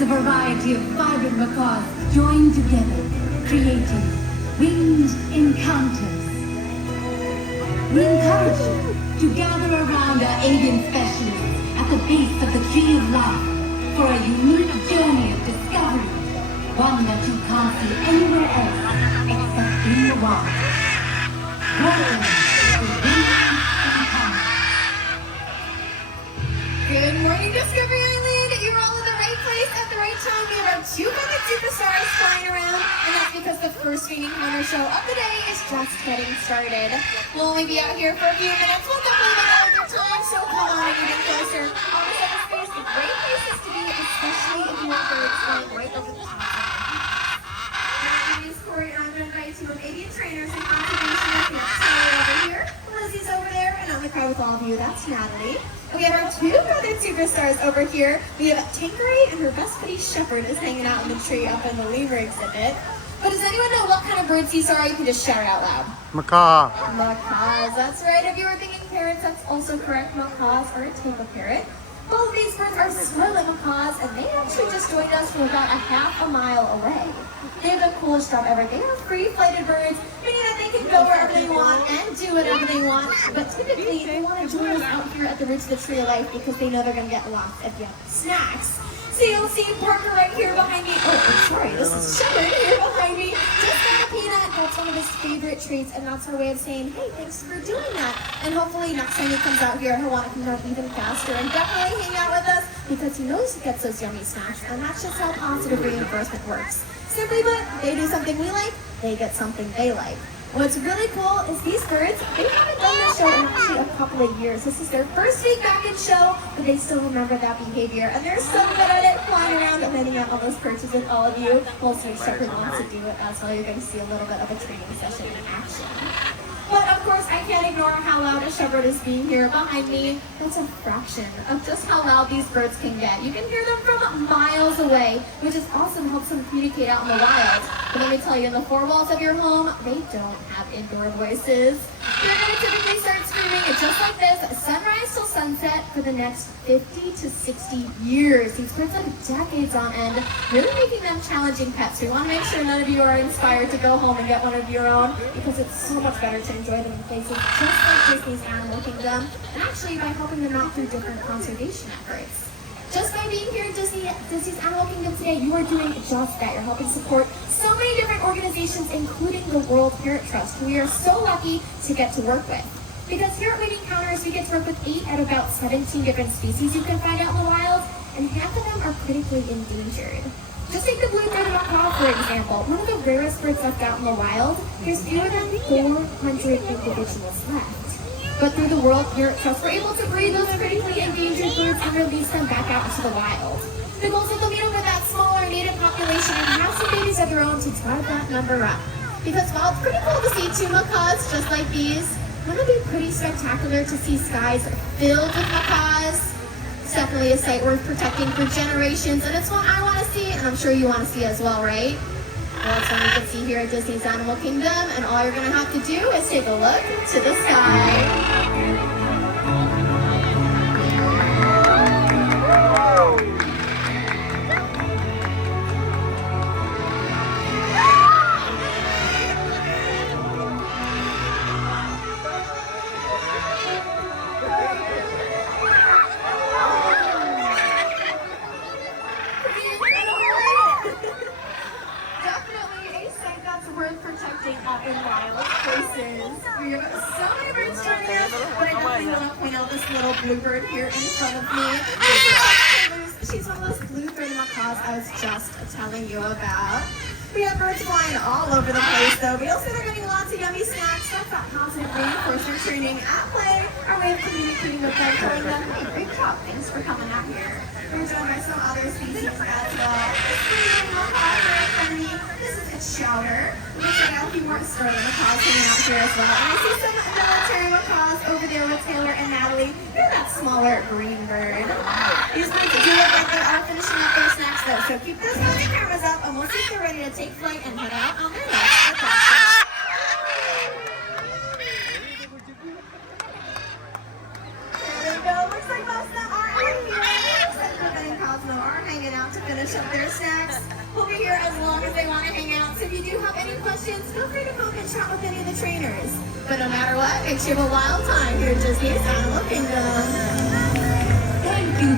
a variety of vibrant macaws join together, creating winged encounters. We encourage you to gather around our avian specialists at the base of the Tree of Life for a unique journey of discovery, one that you can't see anywhere else except in the wild. Welcome to Winged Encounters. Good morning, Discovery Island! You're all in the right place at the right time. We have our two feathered superstars flying around, and that's because the first Winged Encounter show of the day is just getting started. We'll only be out here for a few minutes. We'll definitely make out with your time, so come on and get closer. On the second space, a great places to be, especially if you want birds flying right over the top. My name is Corey, and I'm going to invite you of avian trainers and conservation up here. Taylor over here, Lizzie's over there, and on the crowd with all of you, that's Natalie. And we have our two feathered superstars over here. We have Tankeray and her best buddy Shepherd is hanging out in the tree up in the lemur exhibit. But does anyone know what kind of birds these are? You can just shout it out loud. Macaw. Macaws, that's right. If you were thinking parrots, that's also correct. Macaws are a type of parrot. Both of these birds are scarlet macaws, and they actually just joined us from about a half a mile away. They have the coolest job ever. They are free-flighted birds, meaning that they can go wherever they want and do whatever they want. But typically, they want to join us out here at the roots of the Tree of Life because they know they're going to get lost at the snacks. So you'll see Parker right here behind me. Oh, I'm sorry, this is Shepherd here behind me. Just got a peanut. That's one of his favorite treats, and that's our way of saying, hey, thanks for doing that. And hopefully next time he comes out here, he'll want to come out even faster and definitely hang out with us because he knows he gets those yummy snacks, and that's just how positive reinforcement works. Simply put, they do something we like, they get something they like. What's really cool is these birds, they haven't done this show in actually a couple of years. This is their first week back in show, but they still remember that behavior. And they're so good at it, flying around and landing on all those perches with all of you. Also, Shepherd wants to do it as well. You're going to see a little bit of a training session in action. But of course, I can't ignore how loud a Shepherd is being here behind me. That's a fraction of just how loud these birds can get. You can hear them from miles away, which is awesome, helps them communicate out in the wild. But let me tell you, in the four walls of your home, they don't have indoor voices. They're going to typically start screaming just like this, sunrise till sunset for the next 50 to 60 years. These birds have decades on end, really making them challenging pets. We want to make sure none of you are inspired to go home and get one of your own because it's so much better to enjoy them in places just like Disney's Animal Kingdom, and actually by helping them out through different conservation efforts. Just by being here at Disney's Animal Kingdom today, you are doing just that. You're helping support so many different organizations, including the World Parrot Trust, who we are so lucky to get to work with. Because here at Winged Encounters, we get to work with 8 out of about 17 different species you can find out in the wild, and half of them are critically endangered. Just take the blue-throated macaw, for example, one of the rarest birds left out in the wild. There's fewer than 400 individuals left. But through the World Parrot Trust, we're able to breed those critically endangered birds and release them back out into the wild. The goal is that they'll meet up with that smaller native population and have some babies of their own to drive that number up. Because while it's pretty cool to see 2 macaws just like these, wouldn't it be pretty spectacular to see skies filled with macaws? It's definitely a sight worth protecting for generations, and it's one I want to see, and I'm sure you want to see as well, right? Well, it's one you can see here at Disney's Animal Kingdom, and all you're going to have to do is take a look to the sky. Up in wild places. We have so many birds joining us, but I definitely want to point out this little bluebird here in front of me. She's one of those blue-throated macaws I was just telling you about. We have birds flying all over the place though. We also are getting lots of yummy snacks. That's that positive reinforcement training at play. Our way of communicating with them, telling them, hey, great job, thanks for coming out here. We're joined by some other species as well. This is a chowder. We're going to check out a few more scarlet macaws hanging out here as well. And I see some military macaws over there with Taylor and Natalie. They're that smaller green bird. These birds do look like they are finishing up their snacks though, so keep those cameras up and we'll see if they're ready to take flight and head out on their next vacation. There we go. Looks like most of them are out here. Except for Ben and Cosmo are hanging out to finish up their snacks. We'll be here as long as they want to hang out. So if you do have any questions, feel free to come and chat with any of the trainers. But no matter what, make sure you have a wild time here at Disney's Animal Kingdom. Thank you.